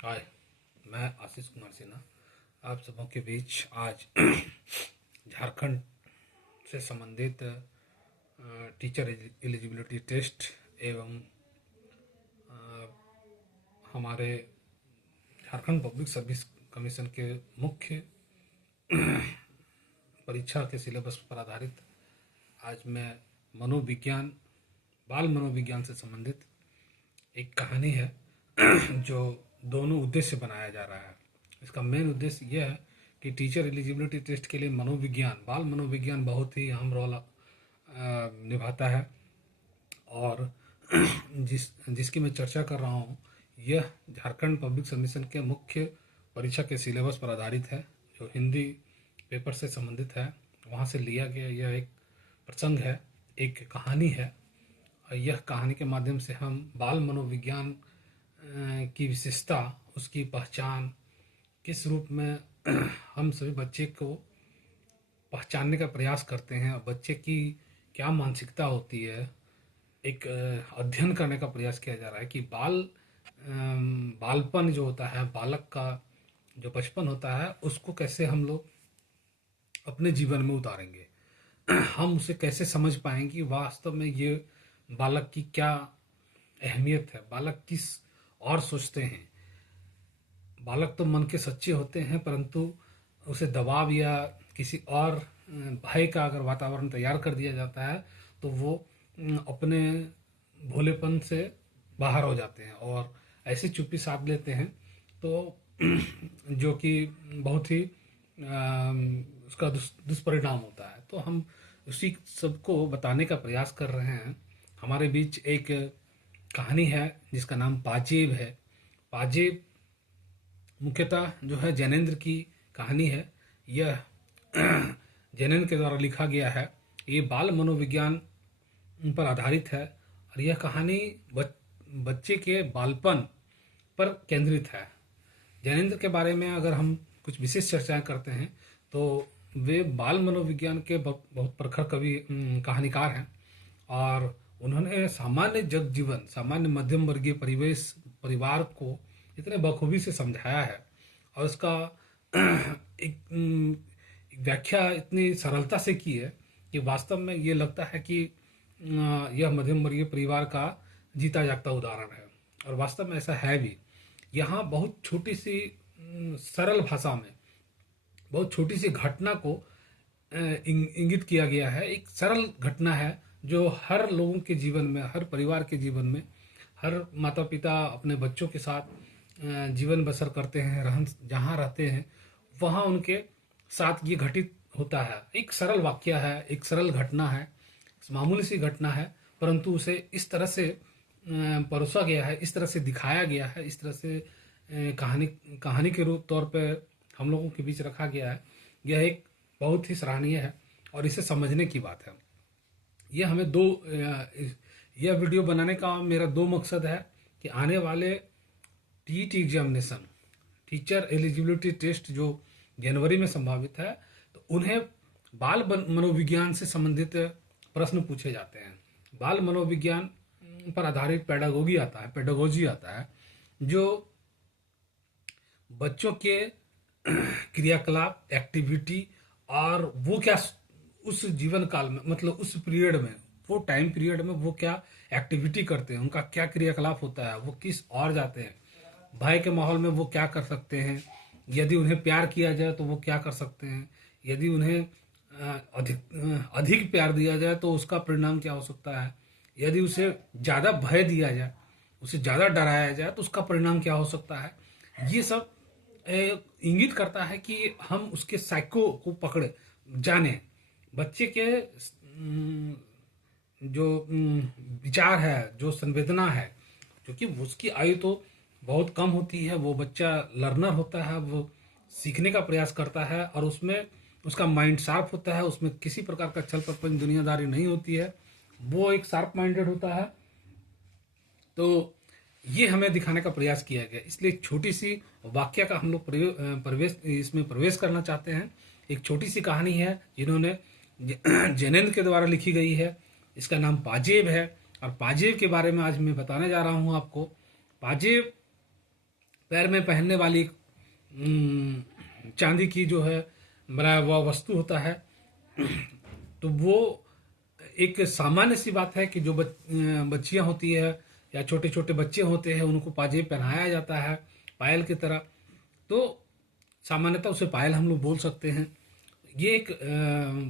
हाय, मैं आशीष कुमार सिन्हा आप सबों के बीच आज झारखंड से संबंधित टीचर एलिजिबिलिटी टेस्ट एवं हमारे झारखंड पब्लिक सर्विस कमीशन के मुख्य परीक्षा के सिलेबस पर आधारित आज मैं मनोविज्ञान बाल मनोविज्ञान से संबंधित एक कहानी है जो दोनों उद्देश्य बनाया जा रहा है। इसका मेन उद्देश्य यह है कि टीचर एलिजिबिलिटी टेस्ट के लिए मनोविज्ञान बाल मनोविज्ञान बहुत ही अहम रोल निभाता है और जिसकी मैं चर्चा कर रहा हूँ यह झारखंड पब्लिक सबमिशन के मुख्य परीक्षा के सिलेबस पर आधारित है, जो हिंदी पेपर से संबंधित है। वहाँ से लिया गया यह एक प्रसंग है, एक कहानी है। यह कहानी के माध्यम से हम बाल मनोविज्ञान की विशेषता, उसकी पहचान, किस रूप में हम सभी बच्चे को पहचानने का प्रयास करते हैं और बच्चे की क्या मानसिकता होती है, एक अध्ययन करने का प्रयास किया जा रहा है कि बालपन जो होता है, बालक का जो बचपन होता है, उसको कैसे हम लोग अपने जीवन में उतारेंगे। हम उसे कैसे समझ पाएंगे कि वास्तव में ये बालक की क्या अहमियत है, बालक किस और सोचते हैं। बालक तो मन के सच्चे होते हैं, परंतु उसे दबाव या किसी और भय का अगर वातावरण तैयार कर दिया जाता है तो वो अपने भोलेपन से बाहर हो जाते हैं और ऐसी चुप्पी साध लेते हैं, तो जो कि बहुत ही उसका दुष्परिणाम होता है। तो हम उसी सबको बताने का प्रयास कर रहे हैं। हमारे बीच एक कहानी है जिसका नाम पाजेब है। पाजेब मुख्यतः जो है जैनेन्द्र की कहानी है। यह जैनेन्द्र के द्वारा लिखा गया है। ये बाल मनोविज्ञान पर आधारित है और यह कहानी बच्चे के बालपन पर केंद्रित है। जैनेन्द्र के बारे में अगर हम कुछ विशेष चर्चाएं करते हैं तो वे बाल मनोविज्ञान के बहुत प्रखर कवि कहानीकार हैं और उन्होंने सामान्य जग जीवन, सामान्य मध्यम वर्गीय परिवार को इतने बखूबी से समझाया है और उसका एक व्याख्या इतनी सरलता से की है कि वास्तव में ये लगता है कि यह मध्यम वर्गीय परिवार का जीता जागता उदाहरण है और वास्तव में ऐसा है भी। यहाँ बहुत छोटी सी सरल भाषा में बहुत छोटी सी घटना को इंगित किया गया है। एक सरल घटना है जो हर लोगों के जीवन में, हर परिवार के जीवन में, हर माता पिता अपने बच्चों के साथ जीवन बसर करते हैं, जहाँ रहते हैं वहाँ उनके साथ ये घटित होता है। एक सरल वाक्य है, एक सरल घटना है, मामूली सी घटना है, परंतु उसे इस तरह से परोसा गया है, इस तरह से दिखाया गया है, इस तरह से कहानी के रूप तौर पे हम लोगों के बीच रखा गया है। यह एक बहुत ही सराहनीय है और इसे समझने की बात है। यह वीडियो बनाने का मेरा दो मकसद है कि आने वाले TET examination, teacher eligibility test जो जनवरी में संभावित है, तो उन्हें बाल मनोविज्ञान से संबंधित प्रश्न पूछे जाते हैं। बाल मनोविज्ञान पर आधारित पेडागोजी आता है जो बच्चों के क्रियाकलाप, एक्टिविटी और वो क्या उस जीवन काल में, मतलब उस पीरियड में, वो टाइम पीरियड में वो क्या एक्टिविटी करते हैं, उनका क्या क्रियाकलाप होता है, वो किस और जाते हैं, भय के माहौल में वो क्या कर सकते हैं, यदि उन्हें प्यार किया जाए तो वो क्या कर सकते हैं, यदि उन्हें अधिक प्यार दिया जाए तो उसका परिणाम क्या हो सकता है, यदि उसे ज़्यादा भय दिया जाए, उसे ज़्यादा डराया जाए तो उसका परिणाम क्या हो सकता है। ये सब इंगित करता है कि हम उसके साइको को पकड़े जाने, बच्चे के जो विचार है, जो संवेदना है, क्योंकि उसकी आयु तो बहुत कम होती है। वो बच्चा लर्नर होता है, वो सीखने का प्रयास करता है और उसमें उसका माइंड शार्प होता है, उसमें किसी प्रकार का छल कपट दुनियादारी नहीं होती है, वो एक शार्प माइंडेड होता है। तो ये हमें दिखाने का प्रयास किया गया, इसलिए छोटी सी वाक्य का हम लोग इसमें प्रवेश करना चाहते हैं। एक छोटी सी कहानी है जिन्होंने जैनेन्द्र के द्वारा लिखी गई है। इसका नाम पाजेब है और पाजेब के बारे में आज मैं बताने जा रहा हूँ आपको। पाजेब पैर में पहनने वाली चांदी की जो है बना हुआ वस्तु होता है, तो वो एक सामान्य सी बात है कि जो बच्चियां होती है या छोटे छोटे बच्चे होते हैं उनको पाजेब पहनाया जाता है पायल की तरह। तो सामान्यतः उसे पायल हम लोग बोल सकते हैं। ये एक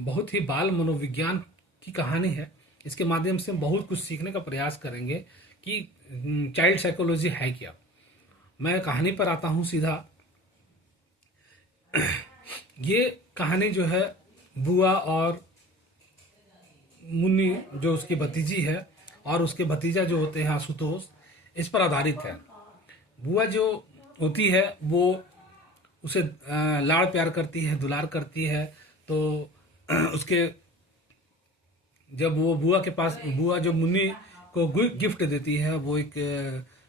बहुत ही बाल मनोविज्ञान की कहानी है। इसके माध्यम से हम बहुत कुछ सीखने का प्रयास करेंगे कि चाइल्ड साइकोलॉजी है क्या। मैं कहानी पर आता हूँ सीधा। ये कहानी जो है बुआ और मुन्नी जो उसकी भतीजी है और उसके भतीजा जो होते हैं आशुतोष, इस पर आधारित है। बुआ जो होती है वो उसे लाड़ प्यार करती है, दुलार करती है। तो उसके जब वो बुआ जो मुन्नी को गिफ्ट देती है, वो एक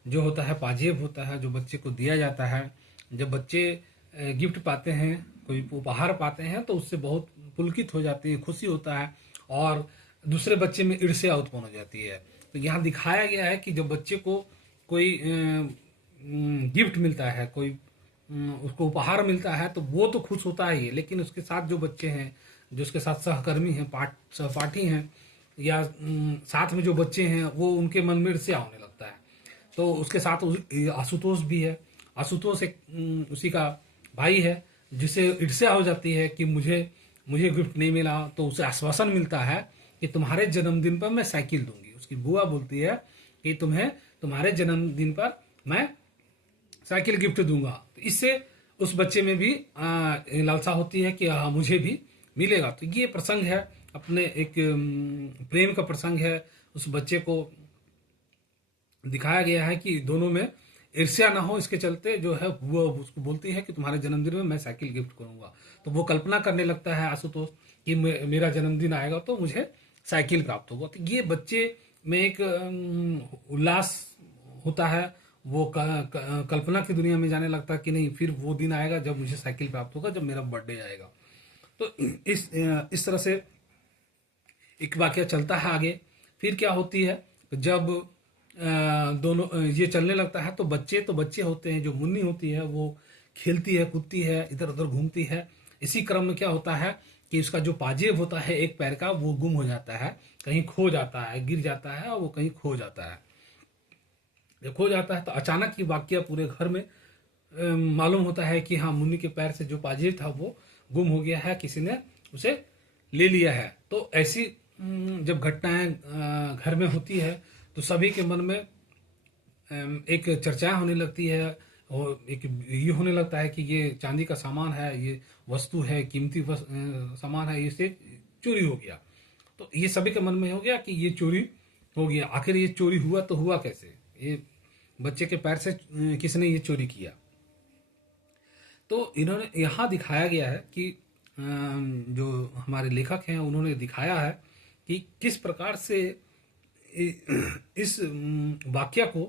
जो होता है पाजेब होता है जो बच्चे को दिया जाता है। जब बच्चे गिफ्ट पाते हैं, कोई उपहार पाते हैं, तो उससे बहुत पुलकित हो जाती है, खुशी होता है और दूसरे बच्चे में ईर्ष्या उत्पन्न हो जाती है। तो यहाँ दिखाया गया है कि जब बच्चे को कोई गिफ्ट मिलता है, कोई उसको उपहार मिलता है, तो वो तो खुश होता ही है, लेकिन उसके साथ जो बच्चे हैं, जो उसके साथ सहकर्मी हैं, सहपाठी हैं या साथ में जो बच्चे हैं, वो उनके मन में ईर्ष्या होने लगता है। तो उसके साथ आशुतोष भी है। आशुतोष एक उसी का भाई है जिसे ईर्ष्या हो जाती है कि मुझे गिफ्ट नहीं मिला। तो उसे आश्वासन मिलता है कि तुम्हारे जन्मदिन पर मैं साइकिल दूंगी। उसकी बुआ बोलती है कि तुम्हारे जन्मदिन पर मैं साइकिल गिफ्ट दूंगा। तो इससे उस बच्चे में भी लालसा होती है कि मुझे भी मिलेगा। तो ये प्रसंग है, अपने एक प्रेम का प्रसंग है। उस बच्चे को दिखाया गया है कि दोनों में ईर्ष्या ना हो, इसके चलते जो है वो उसको बोलती है कि तुम्हारे जन्मदिन में मैं साइकिल गिफ्ट करूंगा। तो वो कल्पना करने लगता है आशुतोष कि मेरा जन्मदिन आएगा तो मुझे साइकिल प्राप्त होगा। तो ये बच्चे में एक उल्लास होता है। वो कल्पना की दुनिया में जाने लगता है कि नहीं, फिर वो दिन आएगा जब मुझे साइकिल प्राप्त होगा, जब मेरा बर्थडे आएगा। तो इस तरह से एक वाकया चलता है आगे। फिर क्या होती है, जब दोनों ये चलने लगता है तो बच्चे होते हैं, जो मुन्नी होती है वो खेलती है, कूदती है, इधर उधर घूमती है। इसी क्रम में क्या होता है कि उसका जो पाजेब होता है एक पैर का, वो गुम हो जाता है, कहीं खो जाता है, गिर जाता है और वो कहीं खो जाता है। जब खो जाता है तो अचानक ये वाकया पूरे घर में मालूम होता है कि हाँ, मुन्नी के पैर से जो पाजेब था वो गुम हो गया है, किसी ने उसे ले लिया है। तो ऐसी जब घटनाएं घर में होती है तो सभी के मन में एक चर्चा होने लगती है और एक ये होने लगता है कि ये चांदी का सामान है, ये वस्तु है, कीमती सामान है, इसे चोरी हो गया। तो ये सभी के मन में हो गया कि ये चोरी हो गया। आखिर ये चोरी हुआ तो हुआ कैसे, ये बच्चे के पैर से किसने ये चोरी किया। तो इन्होंने यहाँ दिखाया गया है कि जो हमारे लेखक हैं उन्होंने दिखाया है कि किस प्रकार से इस वाक्य को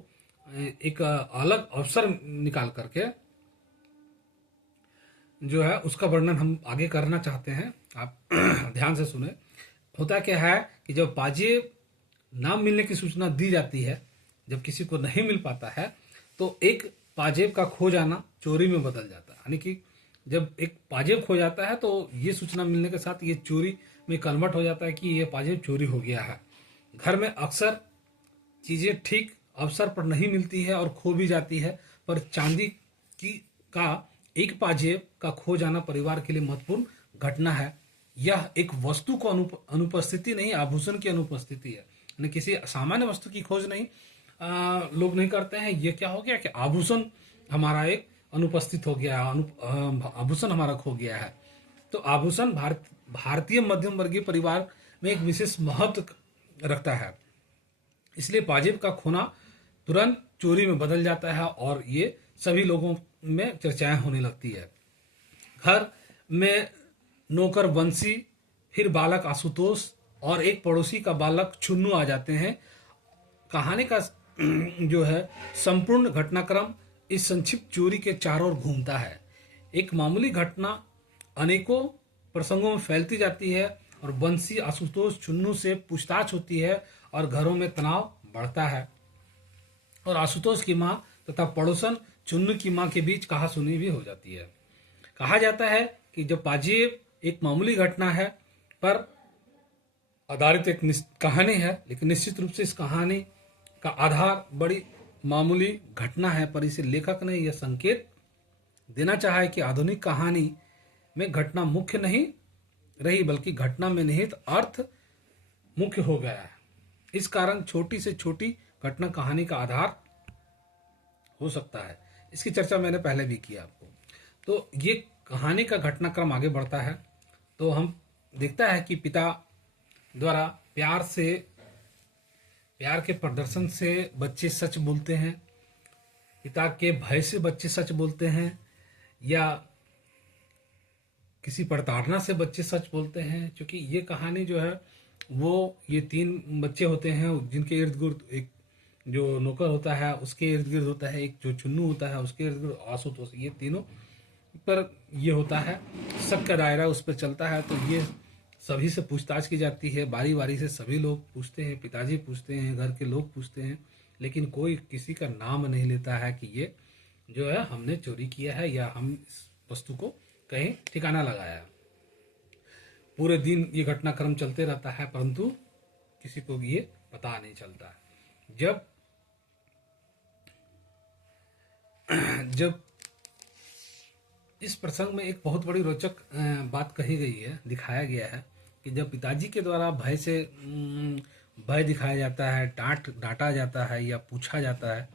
एक अलग अवसर निकाल करके जो है उसका वर्णन हम आगे करना चाहते हैं। आप ध्यान से सुने। होता क्या है कि जब पाजेब ना मिलने की सूचना दी जाती है, जब किसी को नहीं मिल पाता है, तो एक पाजेब का खो जाना चोरी में बदल जाता है। यानी कि जब एक पाजेब खो जाता है तो ये सूचना मिलने के साथ ये चोरी में कन्वर्ट हो जाता है कि ये पाजेब चोरी हो गया है। घर में अक्सर चीजें ठीक अवसर पर नहीं मिलती है और खो भी जाती है, पर चांदी का एक पाजेब का खो जाना परिवार के लिए महत्वपूर्ण घटना है। यह एक वस्तु को अनुपस्थिति नहीं, आभूषण की अनुपस्थिति है। यानी किसी सामान्य वस्तु की खोज नहीं लोग नहीं करते हैं। ये क्या हो गया कि आभूषण हमारा एक अनुपस्थित हो गया, आभूषण हमारा खो गया है। तो आभूषण भारतीय मध्यम वर्गीय परिवार में एक विशेष महत्व रखता है। इसलिए पाजेब का खोना तुरंत चोरी में बदल जाता है और ये सभी लोगों में चर्चाएं होने लगती है। घर में नौकर बंसी, फिर बालक आशुतोष और एक पड़ोसी का बालक चुन्नू आ जाते हैं। कहानी का जो है संपूर्ण घटनाक्रम इस संक्षिप्त चोरी के चारों ओर घूमता है। एक मामूली घटना अनेकों प्रसंगों में फैलती जाती है और बंसी, आशुतोष, चुन्नू से पूछताछ होती है और घरों में तनाव बढ़ता है। और आशुतोष की माँ तथा पड़ोसन चुन्नू की माँ के बीच कहा सुनी भी हो जाती है। कहा जाता है कि जब पाजेब एक मामूली घटना है पर आधारित एक कहानी है, लेकिन निश्चित रूप से इस कहानी का आधार बड़ी मामूली घटना है, पर इसे लेखक ने यह संकेत देना चाहा है कि आधुनिक कहानी में घटना मुख्य नहीं रही, बल्कि घटना में निहित अर्थ मुख्य हो गया है। इस कारण छोटी से छोटी घटना कहानी का आधार हो सकता है। इसकी चर्चा मैंने पहले भी किया आपको। तो ये कहानी का घटनाक्रम आगे बढ़ता है तो हम देखता है कि पिता द्वारा प्यार के प्रदर्शन से बच्चे सच बोलते हैं, पिता के भय से बच्चे सच बोलते हैं, या किसी प्रताड़ना से बच्चे सच बोलते हैं। क्योंकि ये कहानी जो है वो ये 3 बच्चे होते हैं जिनके इर्द गिर्द एक जो नौकर होता है उसके इर्द गिर्द होता है, एक जो चुन्नू होता है उसके इर्द गिर्द आशुतोष, ये तीनों पर ये होता है, शक का दायरा उस पर चलता है। तो ये सभी से पूछताछ की जाती है, बारी बारी से सभी लोग पूछते हैं, पिताजी पूछते हैं, घर के लोग पूछते हैं, लेकिन कोई किसी का नाम नहीं लेता है कि ये जो है हमने चोरी किया है या हम इस वस्तु को कहीं ठिकाना लगाया। पूरे दिन ये घटनाक्रम चलते रहता है परंतु किसी को भी ये पता नहीं चलता। जब इस प्रसंग में एक बहुत बड़ी रोचक बात कही गई है, दिखाया गया है कि जब पिताजी के द्वारा भय दिखाया जाता है, डांटा जाता है या पूछा जाता है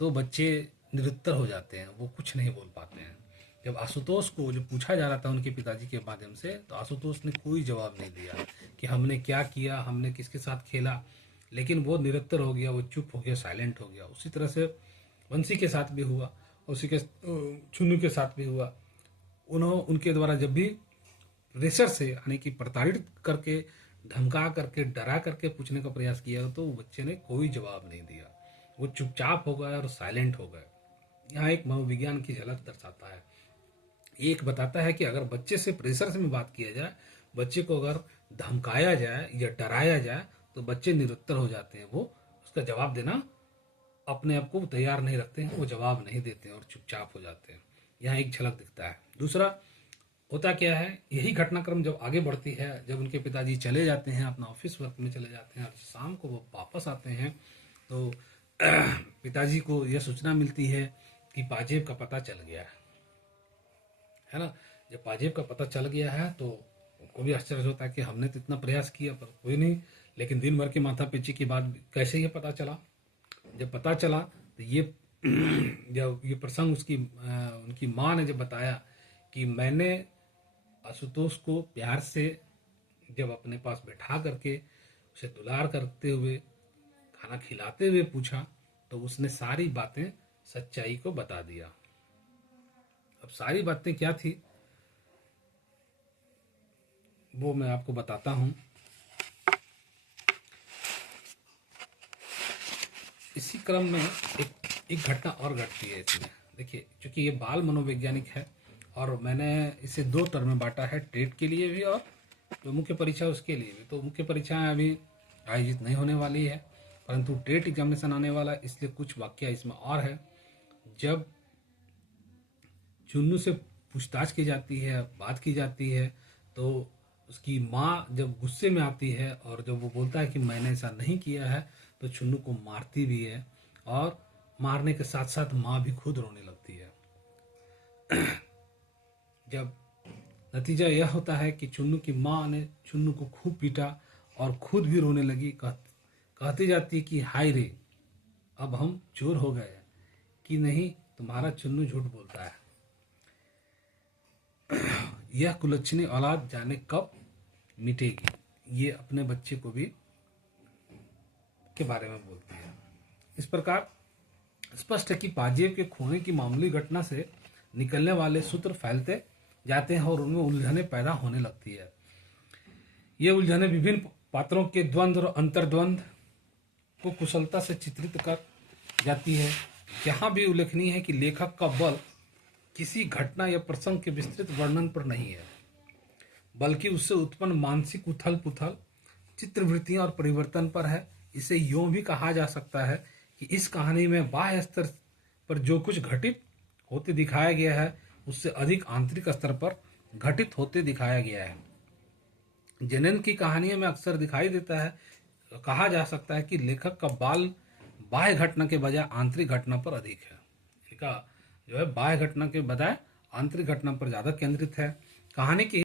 तो बच्चे निरुत्तर हो जाते हैं, वो कुछ नहीं बोल पाते हैं। जब आशुतोष को जो पूछा जा रहा था उनके पिताजी के माध्यम से, तो आशुतोष ने कोई जवाब नहीं दिया कि हमने क्या किया, हमने किसके साथ खेला, लेकिन वो निरुत्तर हो गया, वो चुप हो गया, साइलेंट हो गया। उसी तरह से बंसी के साथ भी हुआ, उसी के चुन्नू के साथ भी हुआ। उनके द्वारा जब भी प्रेशर से यानी कि प्रताड़ित करके, धमका करके, डरा करके पूछने का प्रयास किया तो बच्चे ने कोई जवाब नहीं दिया, वो चुपचाप हो गया और साइलेंट हो गए। यहाँ एक मनोविज्ञान की झलक दर्शाता है। एक बताता है कि अगर बच्चे से प्रेशर से में बात किया जाए, बच्चे को अगर धमकाया जाए या डराया जाए तो बच्चे निरुत्तर हो जाते हैं, वो उसका जवाब देना अपने आप को तैयार नहीं रखते हैं, वो जवाब नहीं देते हैं और चुपचाप हो जाते हैं। यहाँ एक झलक दिखता है। दूसरा होता क्या है, यही घटनाक्रम जब आगे बढ़ती है, जब उनके पिताजी चले जाते हैं, अपना ऑफिस वर्क में चले जाते हैं और शाम को वो वापस आते हैं तो पिताजी को यह सूचना मिलती है कि पाजेब का पता चल गया है ना। जब पाजेब का पता चल गया है तो उनको भी आश्चर्य होता है कि हमने तो इतना प्रयास किया पर कोई नहीं, लेकिन दिन भर की माथा पेची के बाद कैसे ये पता चला। जब पता चला तो ये जब ये प्रसंग उनकी माँ ने जब बताया कि मैंने आशुतोष को प्यार से जब अपने पास बैठा करके उसे दुलार करते हुए, खाना खिलाते हुए पूछा तो उसने सारी बातें सच्चाई को बता दिया। अब सारी बातें क्या थी वो मैं आपको बताता हूं। इसी क्रम में एक घटना और घटती है इसमें। देखिए, क्योंकि ये बाल मनोवैज्ञानिक है और मैंने इसे 2 टर्म में बांटा है, टेट के लिए भी और जो मुख्य परीक्षा है उसके लिए भी। तो मुख्य परीक्षाएं अभी आयोजित नहीं होने वाली है, परंतु टेट एग्जामिनेशन आने वाला है, इसलिए कुछ वाक्य इसमें और है। जब चुन्नू से पूछताछ की जाती है, बात की जाती है, तो उसकी माँ जब गुस्से में आती है और जब वो बोलता है कि मैंने ऐसा नहीं किया है, तो चुन्नू को मारती भी है और मारने के साथ साथ माँ भी खुद रोने लगती है। जब नतीजा यह होता है कि चुन्नू की माँ ने चुन्नू को खूब पीटा और खुद भी रोने लगी, कहती जाती कि हाय रे, अब हम चोर हो गए कि नहीं, तुम्हारा चुन्नू झूठ बोलता है। यह कुलच्छनी औलाद जाने कब मिटेगी, ये अपने बच्चे को भी के बारे में बोलती है। इस प्रकार स्पष्ट है कि पाजेब के खोने की मामूली घटना से निकलने वाले सूत्र फैलते जाते हैं और उनमें उलझने पैदा होने लगती है। ये उलझने विभिन्न पात्रों के द्वंद्व और अंतर्द्वंद को कुशलता से चित्रित कर जाती है। यहाँ भी उल्लेखनीय है कि लेखक का बल किसी घटना या प्रसंग के विस्तृत वर्णन पर नहीं है, बल्कि उससे उत्पन्न मानसिक उथल पुथल, चित्रवृत्तियां और परिवर्तन पर है। इसे यूं भी कहा जा सकता है कि इस कहानी में बाह्य स्तर पर जो कुछ घटित होते दिखाया गया है उससे अधिक आंतरिक स्तर पर घटित होते दिखाया गया है। जेनेन की कहानियों में अक्सर दिखाई देता है, कहा जा सकता है कि लेखक का बाल बाह्य घटना के बजाय आंतरिक घटना पर अधिक है। इनका जो है बाह्य घटना के बजाय आंतरिक घटना पर ज्यादा केंद्रित है। कहानी की